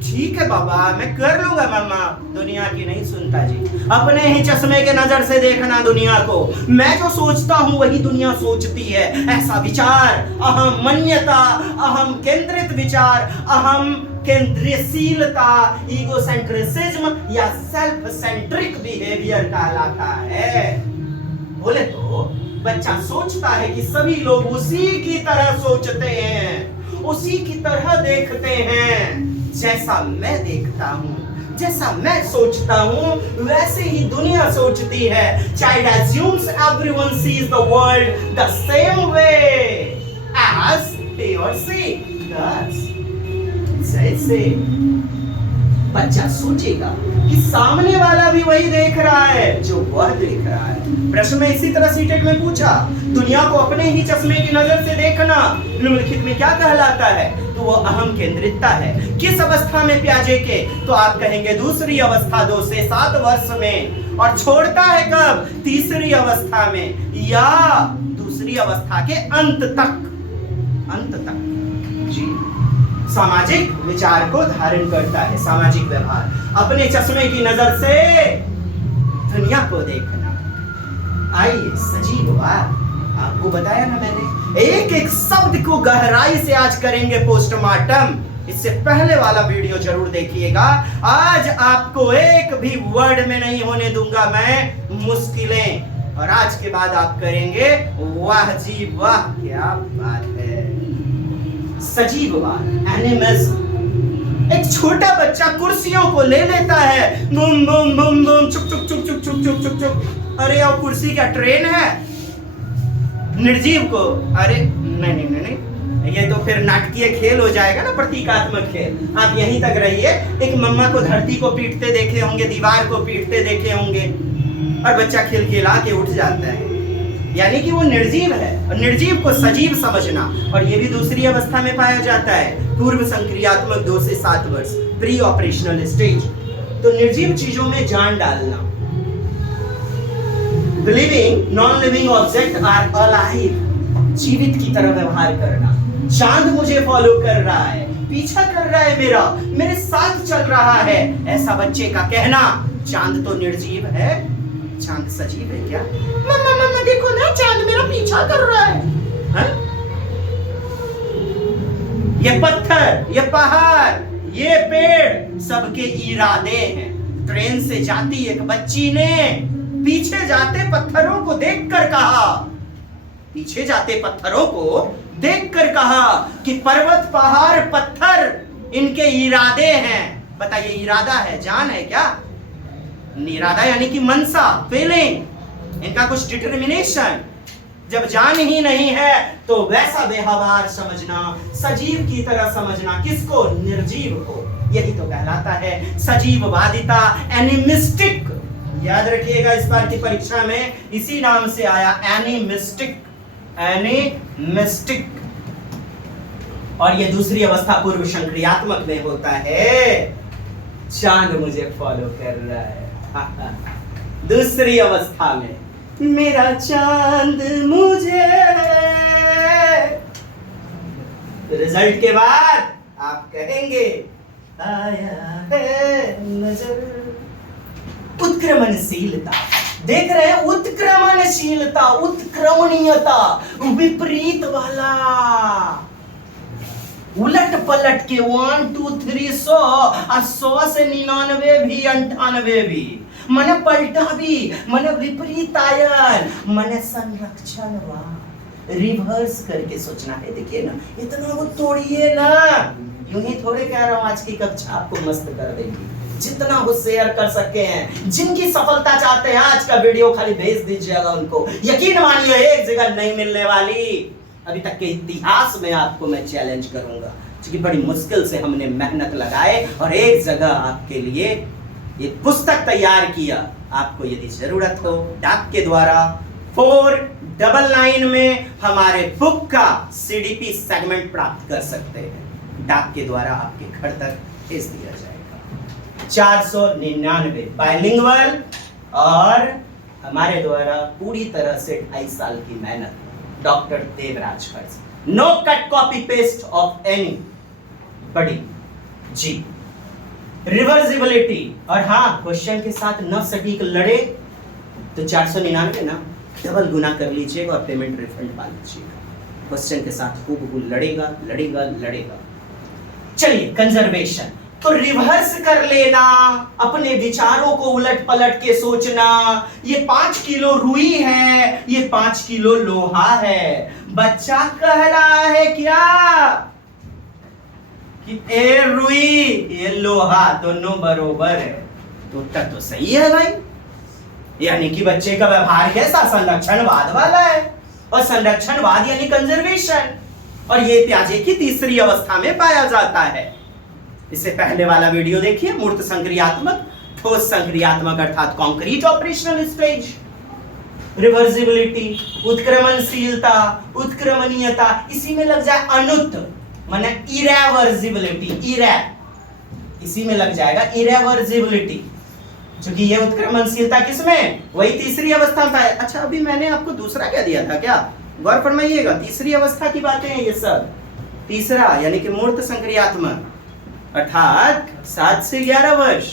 ठीक है बाबा मैं कर लूंगा मम्मा। दुनिया की नहीं सुनता जी, अपने ही चश्मे के नजर से देखना दुनिया को। मैं जो सोचता हूँ वही दुनिया सोचती है, ऐसा विचार, अहम मान्यता, अहम केंद्रित विचार, अहम केंद्रशीलता, ईगोसेंट्रिसिज्म या सेल्फ सेंट्रिक बिहेवियर कहलाता है। बोले तो बच्चा सोचता है कि सभी लोग उसी की तरह सोचते हैं, उसी की तरह देखते हैं। जैसा मैं देखता हूँ, जैसा मैं सोचता हूँ वैसे ही दुनिया सोचती है। Child assumes everyone sees the world the same way as he or she does। जैसे बच्चा सोचेगा कि सामने वाला भी वही देख रहा है जो वह देख रहा है। प्रश्न में इसी तरह सीटेट में पूछा, दुनिया को अपने ही चश्मे की नजर से देखना निम्नलिखित में क्या कहलाता है? तो वो अहम केंद्रितता है। किस अवस्था में प्याजे के? तो आप कहेंगे दूसरी अवस्था 2 से 7 वर्ष में, और छोड़ता है कब? तीसरी अवस्था में या दूसरी अवस्था के अंत तक। अंत तक जी सामाजिक विचार को धारण करता है। सामाजिक व्यवहार, अपने चश्मे की नजर से दुनिया को देखना। आइए सजीववाद, आपको बताया ना मैंने, एक एक शब्द को गहराई से आज करेंगे पोस्टमार्टम। इससे पहले वाला वीडियो जरूर देखिएगा। आज आपको एक भी वर्ड में नहीं होने दूंगा मैं मुश्किलें। और आज के बाद आप करेंगे वाह जी वाह, क्या बात है। सजीववाद, एनिमिज्म। एक छोटा बच्चा कुर्सियों को ले लेता है, बूम बूम बूम बूम, चुक चुक चुक चुक चुक चुक चुक चुक। अरे और कुर्सी क्या ट्रेन है? निर्जीव को, अरे नहीं नहीं नहीं नहीं, ये तो फिर नाटकीय खेल हो जाएगा ना, प्रतीकात्मक खेल। आप यहीं तक रहिए। एक मम्मा को धरती को पीटते देखे होंगे, दीवार को पीटते देखे होंगे, और बच्चा खिलखिला के उठ जाता है, यानी कि वो निर्जीव है। और निर्जीव को सजीव समझना, और ये भी दूसरी अवस्था में पाया जाता है, पूर्व संक्रियात्मक 2 से 7 वर्ष, प्री ऑपरेशनल स्टेज। तो निर्जीव चीजों में जान डालना। Living non living object are alive, जीवित की तरह व्यवहार करना। चांद मुझे फॉलो कर रहा है, पीछा कर रहा है, मेरे साथ चल रहा है, ऐसा बच्चे का कहना। चांद तो निर्जीव है, चांद सजीव है क्या? मम्मा मम्मा देखो ना, चांद मेरा पीछा कर रहा है, हा? ये पत्थर, ये पहाड़, ये पेड़, सबके इरादे हैं। ट्रेन से जाती एक बच्ची ने पीछे जाते पत्थरों को देखकर कहा, पीछे जाते पत्थरों को देखकर कहा कि पर्वत, पहाड़, पत्थर इनके इरादे हैं। बताइए, इरादा है, जान है क्या? इरादा यानी कि मनसा, फीलिंग, इनका कुछ डिटर्मिनेशन। जब जान ही नहीं है तो वैसा व्यवहार समझना, सजीव की तरह समझना। किसको? निर्जीव को। यही तो कहलाता है सजीववादिता, एनिमिस्टिक। याद रखिएगा, इस बार की परीक्षा में इसी नाम से आया, एनिमिस्टिक, एनिमिस्टिक। और ये दूसरी अवस्था पूर्व संक्रियात्मक में होता है। चांद मुझे फॉलो कर रहा है। दूसरी अवस्था में मेरा चांद मुझे। रिजल्ट के बाद आप कहेंगे आया है नजर। उत्क्रमणशीलता, देख रहे हैं, उत्क्रमणशीलता, उत्क्रमणीयता, विपरीत वाला, उलट पलट के 1 2 3 100 और 100 से 99 भी 98 भी, मन पलटा भी, मन विपरीतायन, मन संरक्षण, रिवर्स करके सोचना है। देखिए ना, इतना वो तोड़िए ना, यूं ही थोड़े कह रहा हूं, आज की कक्षा आपको मस्त कर देगी। जितना वो शेयर कर सके हैं, जिनकी सफलता चाहते हैं, आज का वीडियो खाली भेज दीजिएगा उनको। यकीन मानिए, एक जगह नहीं मिलने वाली। अभी तक के इतिहास में आपको मैं चैलेंज करूंगा, क्योंकि बड़ी मुश्किल से हमने मेहनत लगाए और एक जगह आपके लिए ये पुस्तक तैयार किया। आपको यदि जरूरत हो, डाक के द्वारा 499 में हमारे बुक का CDP सेगमेंट प्राप्त कर सकते हैं। डाक के द्वारा आपके घर तक भेज दिया जाएगा। 499 बाइलिंगुअल, और हमारे द्वारा पूरी तरह से 2.5 साल की मेहनत। डॉक्टर देवराज खर्च, no cut copy paste of any बड़ी जी। रिवर्सिबिलिटी, और हाँ, क्वेश्चन के साथ न सटीक लड़े तो 499 ना डबल गुना कर लीजिएगा और पेमेंट रिफंड पा लीजिएगा। क्वेश्चन के साथ खूब लड़ेगा लड़ेगा लड़ेगा। चलिए, कंजर्वेशन तो रिवर्स कर लेना, अपने विचारों को उलट पलट के सोचना। ये 5 किलो रुई है, ये 5 किलो लोहा है। बच्चा कह रहा है क्या कि ए रुई ये लोहा दोनों बरोबर है, तो उत्तर तो सही है भाई। यानी कि बच्चे का व्यवहार कैसा? संरक्षणवाद वाला है, और संरक्षणवाद यानी कंजर्वेशन, और ये प्याजे की तीसरी अवस्था में पाया जाता है। इससे पहले वाला वीडियो देखिए, मूर्त संक्रियात्मक, ठोस संक्रियात्मक अर्थात कॉन्क्रीट ऑपरेशनल स्टेज। रिवर्सिबिलिटी, उत्क्रमणशीलता, उत्क्रमणीयता, इसी में लग जाए अनुत, माने इरेवर्सिबिलिटी, इसी में लग जाएगा इरेवर्सिबिलिटी, क्योंकि ये उत्क्रमणशीलता किसमें? वही तीसरी अवस्था में है। अच्छा, अभी मैंने आपको दूसरा क्या दिया था क्या? गौर फरमाइएगा, तीसरी अवस्था की बातें हैं ये सब। तीसरा यानी कि मूर्त संक्रियात्मक अर्थात 7 से 11 वर्ष,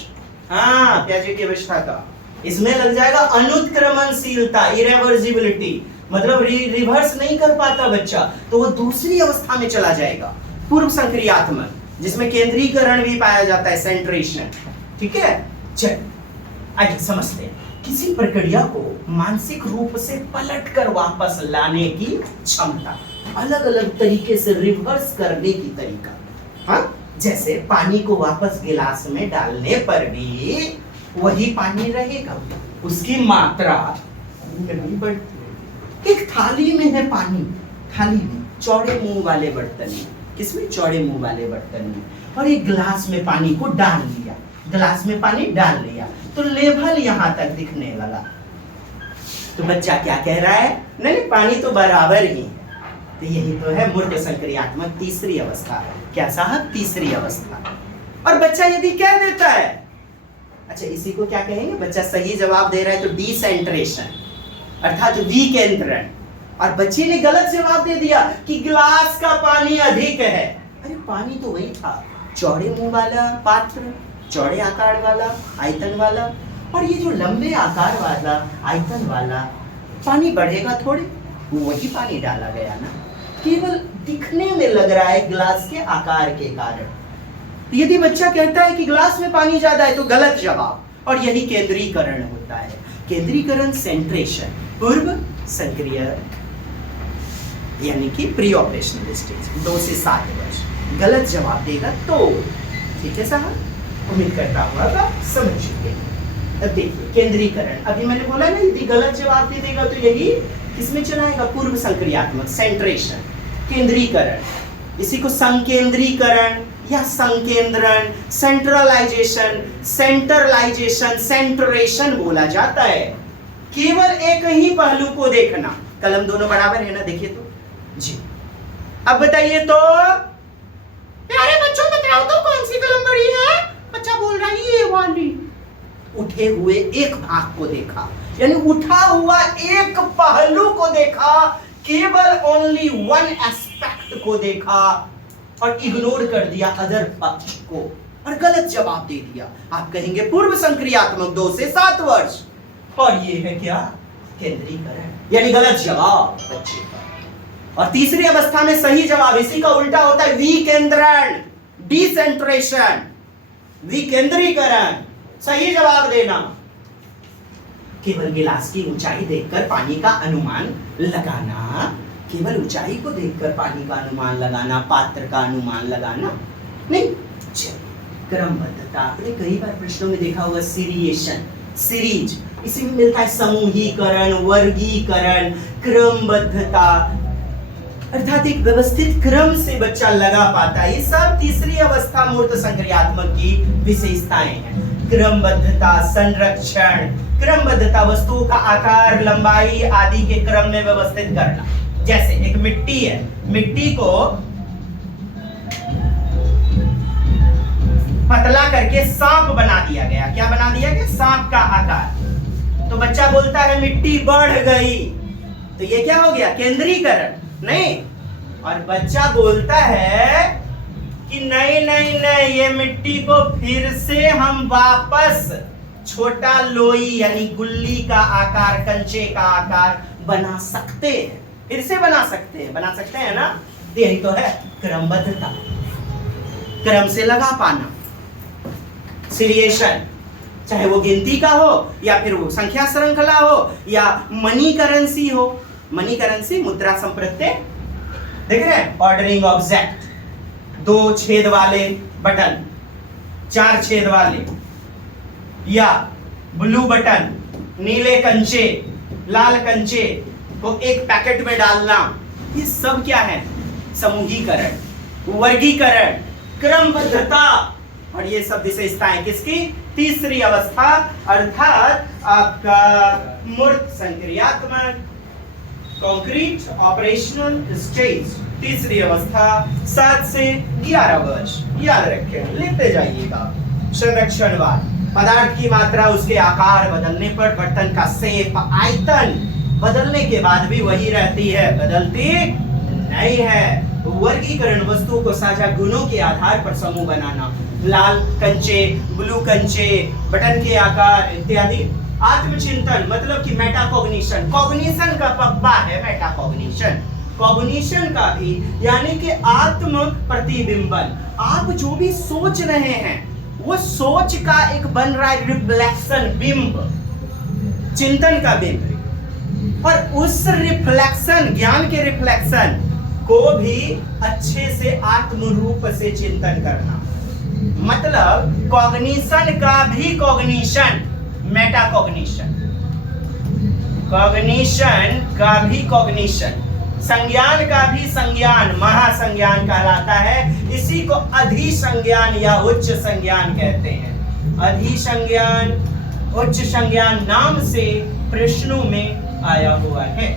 हाँ, प्याजे की अवस्था का। इसमें लग जाएगा अनुत्क्रमणशीलता, इरेवर्सिबिलिटी, मतलब रिवर्स नहीं कर पाता बच्चा, तो वो दूसरी अवस्था में चला जाएगा, पूर्व संक्रियात्मक, जिसमें केंद्रीकरण भी पाया जाता है, सेंट्रेशन। ठीक है, चल आइए समझते हैं। किसी प्रक्रिया को मानसिक रूप से पलटकर वापस लाने की क्षमता, अलग अलग तरीके से रिवर्स करने की तरीका। हाँ, जैसे पानी को वापस गिलास में डालने पर भी वही पानी रहेगा, उसकी मात्रा नहीं बढ़ती। एक थाली में है पानी, थाली में चौड़े मुंह वाले बर्तन में, किसमें? चौड़े मुंह वाले बर्तन में, और एक गिलास में पानी को डाल लिया, गिलास में पानी डाल लिया तो लेवल यहां तक दिखने लगा। तो बच्चा क्या कह रहा है? नहीं, पानी तो बराबर ही है। तो यही तो है मूर्त संक्रियात्मक तीसरी अवस्था। क्या साहब? तीसरी अवस्था। और बच्चा यदि कह देता है, अच्छा इसी को क्या कहेंगे? बच्चा सही जवाब दे रहा है तो डिसेंट्रेशन अर्थात विकेंद्रण, और बच्चे ने गलत जवाब दे दिया कि गिलास का पानी अधिक है। अरे पानी तो वही था, चौड़े मुंह वाला पात्र, चौड़े आकार वाला, आयतन वाला, और ये जो लंबे आकार वाला, आयतन वाला, पानी बढ़ेगा थोड़े, वही पानी डाला गया ना, केवल दिखने में लग रहा है गिलास के आकार के कारण। यदि बच्चा कहता है कि गिलास में पानी ज्यादा है तो गलत जवाब, और यही केंद्रीकरण होता है। केंद्रीकरण सेंट्रेशन, पूर्व संक्रिय यानी कि प्री ऑपरेशनल स्टेज 2 से 7 वर्ष। गलत जवाब देगा तो ठीक है साहब, उम्मीद करता हूं आप समझ चुके हैं। अब देखिए केंद्रीकरण, अभी मैंने बोला ना यदि गलत जवाब दे देगा तो यही किसमें चलाएगा? पूर्व संक्रियात्मक, सेंट्रेशन, केंद्रीकरण। इसी को संकेंद्रीकरण या संकेंद्रण, सेंट्रलाइजेशन, सेंट्रलाइजेशन, सेंट्रेशन बोला जाता है। केवल एक ही पहलू को देखना। कलम दोनों बराबर है ना? देखिए तो जी। अब बताइए तो प्यारे बच्चों, बताओ तो कौन सी कलम बड़ी है? बच्चा बोल रहा है ये वाली। उठे हुए एक भाग को देखा, यानी उठा हुआ एक पहलू को देखा, केवल ओनली वन एस्पेक्ट को देखा और इग्नोर कर दिया अदर पक्ष को, और गलत जवाब दे दिया। आप कहेंगे पूर्व संक्रियात्मक 2 से 7 वर्ष, और ये है क्या? केंद्रीकरण, यानी गलत जवाब बच्चे का। और तीसरी अवस्था में सही जवाब इसी का उल्टा होता है, विकेंद्रण, डिसेंट्रेशन, विकेंद्रीकरण। सही जवाब देना। केवल गिलास की ऊंचाई देखकर पानी का अनुमान लगाना, केवल ऊंचाई को देखकर पानी का अनुमान लगाना, पात्र का अनुमान लगाना नहीं। क्रमबद्धता, आपने कई बार प्रश्नों में देखा होगा, सीरिएशन, सीरीज, इसी में मिलता है समूहीकरण, वर्गीकरण, क्रमबद्धता, अर्थात एक व्यवस्थित क्रम से बच्चा लगा पाता है। ये सब तीसरी अवस्था मूर्त संक्रियात्मक की विशेषताएं हैं। क्रमबद्धता, संरक्षण, क्रमबद्धता, वस्तुओं का आकार, लंबाई आदि के क्रम में व्यवस्थित करना। जैसे एक मिट्टी है, मिट्टी को पतला करके सांप बना दिया गया। क्या बना दिया गया? सांप का आकार। तो बच्चा बोलता है मिट्टी बढ़ गई, तो ये क्या हो गया? केंद्रीकरण नहीं। और बच्चा बोलता है कि नहीं नहीं नहीं, ये मिट्टी को फिर से हम वापस छोटा लोई यानी गुल्ली का आकार, कंचे का आकार बना सकते हैं, फिर से बना सकते हैं ना। तो यही तो है क्रमबद्धता, क्रम से लगा पाना। सीरिएशन, चाहे वो गिनती का हो या फिर वो संख्या श्रृंखला हो या मनी करेंसी हो। मनी करेंसी, मुद्रा संप्रत्यय, देख रहे हैं? ऑर्डरिंग ऑब्जेक्ट, 2 छेद वाले बटन, 4 छेद वाले, या ब्लू बटन, नीले कंचे, लाल कंचे को एक पैकेट में डालना, ये सब क्या है? समूहीकरण, वर्गीकरण, क्रमबद्धता, और ये सब विशेषताएं किसकी? तीसरी अवस्था अर्थात आपका मूर्त संक्रियात्मक कॉन्क्रीट ऑपरेशनल स्टेज, तीसरी अवस्था 7 से 11 वर्ष। याद रखें, लिखते जाइएगा। संरक्षणवाद, पदार्थ की मात्रा उसके आकार बदलने पर बर्तन का शेप, आयतन बदलने के बाद भी वही रहती है, बदलती नहीं है। वर्गीकरण, वस्तुओं को साझा गुणों के आधार पर समूह बनाना, लाल कंचे, ब्लू कंचे, बटन के आकार इत्यादि। आत्मचिंतन, मतलब कि मेटाकॉग्निशन, कॉग्निशन का पप्पा है मेटाकॉग्निशन, कॉग्निशन का भी, यानी कि आत्म प्रतिबिंबन। आप जो भी सोच रहे हैं वो सोच का एक बन रहा है रिफ्लेक्शन, बिंब। चिंतन का बिंब, और उस रिफ्लेक्शन, ज्ञान के रिफ्लेक्शन को भी अच्छे से आत्म रूप से चिंतन करना। मतलब कॉग्निशन का भी कॉग्निशन, मेटा कॉग्निशन, कॉग्निशन का भी कॉग्निशन, संज्ञान का भी संज्ञान, महासंज्ञान कहलाता है। इसी को अधिसंज्ञान या उच्च संज्ञान कहते हैं। अधिसंज्ञान, उच्च संज्ञान नाम से प्रश्नों में आया हुआ है,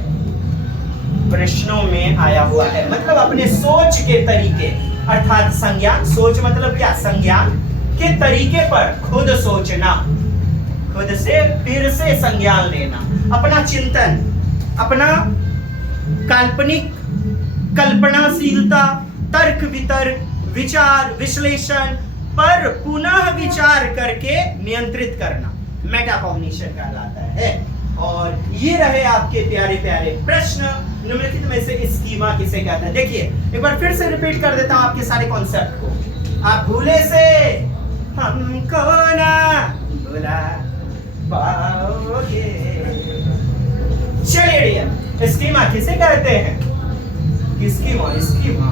प्रश्नों में आया हुआ है। मतलब अपने सोच के तरीके, अर्थात संज्ञान, सोच मतलब क्या, संज्ञान के तरीके पर खुद सोचना, खुद से फिर से संज्ञान लेना, अपना चिंतन, अपना काल्पनिक कल्पनाशीलता, तर्क वितर्क, विचार विश्लेषण पर पुनः विचार करके नियंत्रित करना मेटाकॉग्निशन कहलाता है। और ये रहे आपके प्यारे प्यारे प्रश्न। निम्नलिखित में से स्कीमा किसे कहते हैं? देखिए एक बार फिर से रिपीट कर देता हूं आपके सारे कॉन्सेप्ट को, आप भूले से हमको ना भुला पाओगे। चलिए स्कीमा किसे कहते हैं? स्कीमा, स्कीमा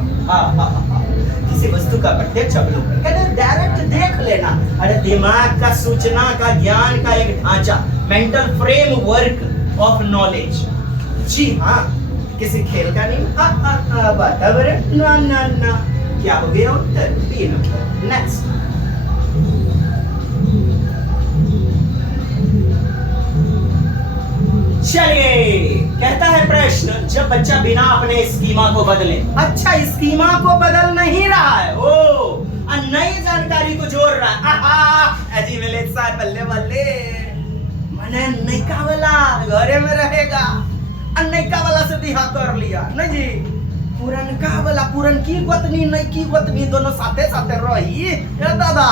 किसी वस्तु का प्रत्यक्ष अवलोकन, कहते डायरेक्ट देख लेना। अरे दिमाग का, सूचना का, ज्ञान का एक ढांचा, मेंटल फ्रेमवर्क ऑफ नॉलेज। जी हाँ, किसी खेल का नहीं, वातावरण, ना ना ना। क्या हो गया उत्तर? B number. नेक्स्ट, चलिए कहता है प्रश्न, जब बच्चा बिना अपने स्कीमा को बदले, अच्छा स्कीमा को बदल नहीं रहा है, ओ नई जानकारी को जोड़ रहा है, अजी मिले साथ बल्ले बल्ले, मैंने नैका वाला घरे में रहेगा, नैका वाला से बिहार कर लिया, नहीं जी पुरनका वाला, पुरन की गोतनी नई की गोतनी दोनों साथे साथे रही, दादा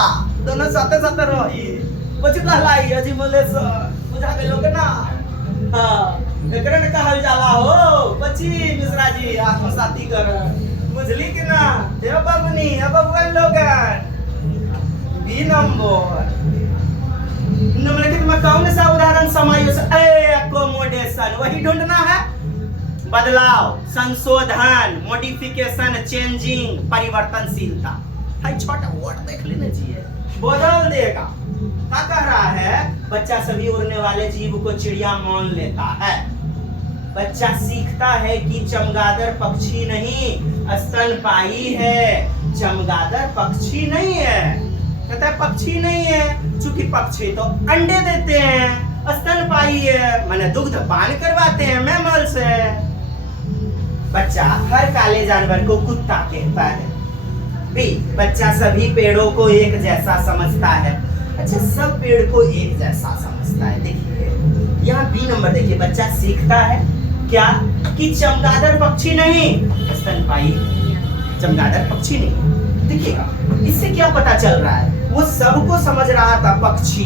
दोनों साथे साथे रही, कुछ कहलाई अजी मिले बुझा के लोग ना। एकरन कहल जाला हो बच्ची मिश्रा जी आत्मसाती कर, बुझली कि ना? देव बाबूनी अब बोल लोगन बी नंबर। निम्नलिखित में कौन सा उदाहरण समायोजन, एकोमोडेशन, वही ढूंढना है। बदलाव, संशोधन, मॉडिफिकेशन, चेंजिंग, परिवर्तनशीलता। हाय छोटा वर्ड देख लेना चाहिए, बदल देगा। क्या कह रहा है? बच्चा सभी उड़ने वाले जीव को चिड़िया मान लेता है। बच्चा सीखता है कि चमगादड़ पक्षी नहीं, स्तनपायी है। चमगादड़ पक्षी नहीं है, कहता है पक्षी नहीं है, चूंकि पक्षी तो अंडे देते हैं, स्तनपायी है, माने दुग्ध पान करवाते हैं, मैमल्स है। बच्चा हर काले जानवर को कुत्ता कहता है। बी, बच्चा सभी पेड़ों को एक जैसा समझता है। अच्छा, सब पेड़ को एक जैसा समझता है। देखिए यहाँ बी नंबर देखिए, बच्चा सीखता है क्या कि चमगादड़ पक्षी नहीं, स्तनपायी चमगादड़ पक्षी नहीं। देखिएगा इससे क्या पता चल रहा है, वो सबको समझ रहा था पक्षी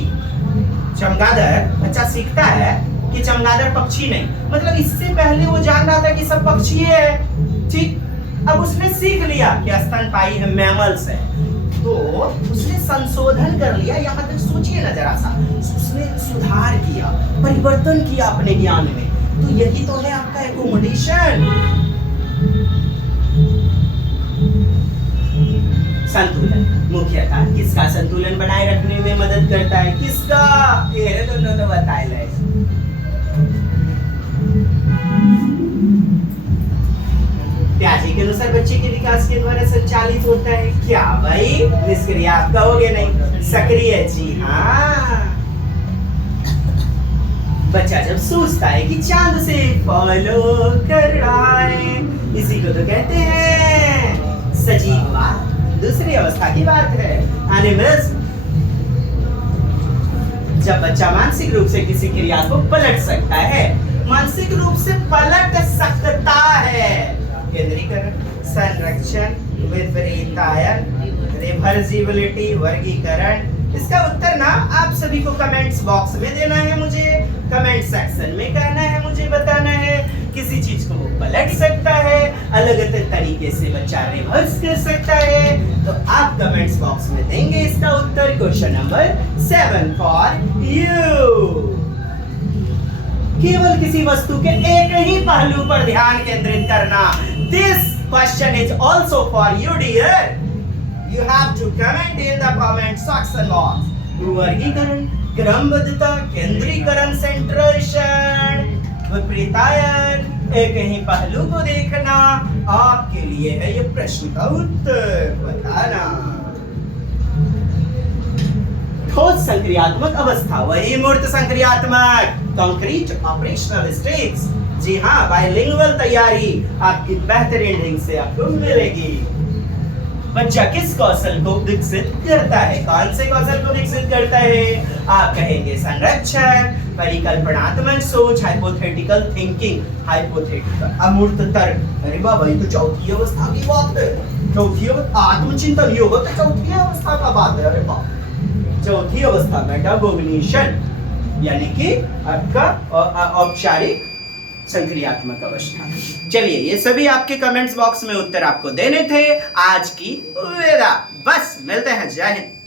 चमगादड़। बच्चा सीखता है कि चमगादड़ पक्षी नहीं, मतलब इससे पहले वो जान रहा था कि सब पक्षी है, ठीक। अब उसने सीख लिया कि स्तनपायी है, मैमल्स है, तो उसने संशोधन कर लिया। यहाँ तक सोचिए ना जरा सा, उसने सुधार किया, परिवर्तन किया अपने ज्ञान में। तो यही तो है आपका एकोमोडेशन। संतुलन मुख्यतः किसका संतुलन बनाए रखने में मदद करता है? किसका? ये दोनों तो बताए ले। प्याजे के अनुसार बच्चे के विकास के द्वारा संचालित होता है क्या भाई? निष्क्रिय आप कहोगे नहीं, सक्रिय। जी हाँ, बच्चा जब सोचता है कि चांद से फॉलो कर रहा है, इसी को तो कहते हैं सजीववाद। दूसरी अवस्था की बात है एनिमल्स। जब बच्चा मानसिक रूप से किसी क्रिया को पलट सकता है, मानसिक रूप से पलट सकता है। केंद्रीकरण, संरक्षण, विपरीतायन, रिवर्सिबिलिटी, वर्गीकरण। इसका उत्तर ना आप सभी को कमेंट्स बॉक्स में देना है, मुझे कमेंट सेक्शन में कहना है, मुझे बताना है। किसी चीज को वो पलट सकता है, अलग अलग तरीके से बच्चा रिवर्स कर सकता है, तो आप कमेंट्स बॉक्स में देंगे इसका उत्तर। Question number 7 for you. केवल किसी वस्तु के एक ही पहलू पर ध्यान केंद्रित करना। This question is also for you dear. You have to comment in the comment section box. वर्गीकरण, क्रमबद्धता, केंद्रीकरण, सेंट्रेशन, विपरीतायन, एक ही पहलू को देखना आपके लिए है ये प्रश्न का उत्तर बताना। ठोस संक्रियात्मक अवस्था वही मूर्त संक्रियात्मक, कॉन्क्रीट ऑपरेशनल स्टेट्स। जी हाँ, बाइलिंगुअल तैयारी आपकी बेहतरीन ढंग से आपको मिलेगी। बच्चा किस कौशल को विकसित करता है? कौन से कौशल को विकसित करता है? आप कहेंगे संरक्षण, परिकल्पनात्मक सोच, हाइपोथेटिकल थिंकिंग, हाइपोथेटिकल अमूर्त तर्क। अरे बाबा, ये तो चौथी अवस्था की बात है। चौथी आत्मचिंतन योग तो चौथी अवस्था का बात है। अरे बाप, चौथी अवस्था मेटाकोग्निशन यानी कि आपका औपचारिक संक्रियात्मक अवस्था। चलिए, ये सभी आपके कमेंट्स बॉक्स में उत्तर आपको देने थे। आज की विदा, बस मिलते हैं। जय हिंद।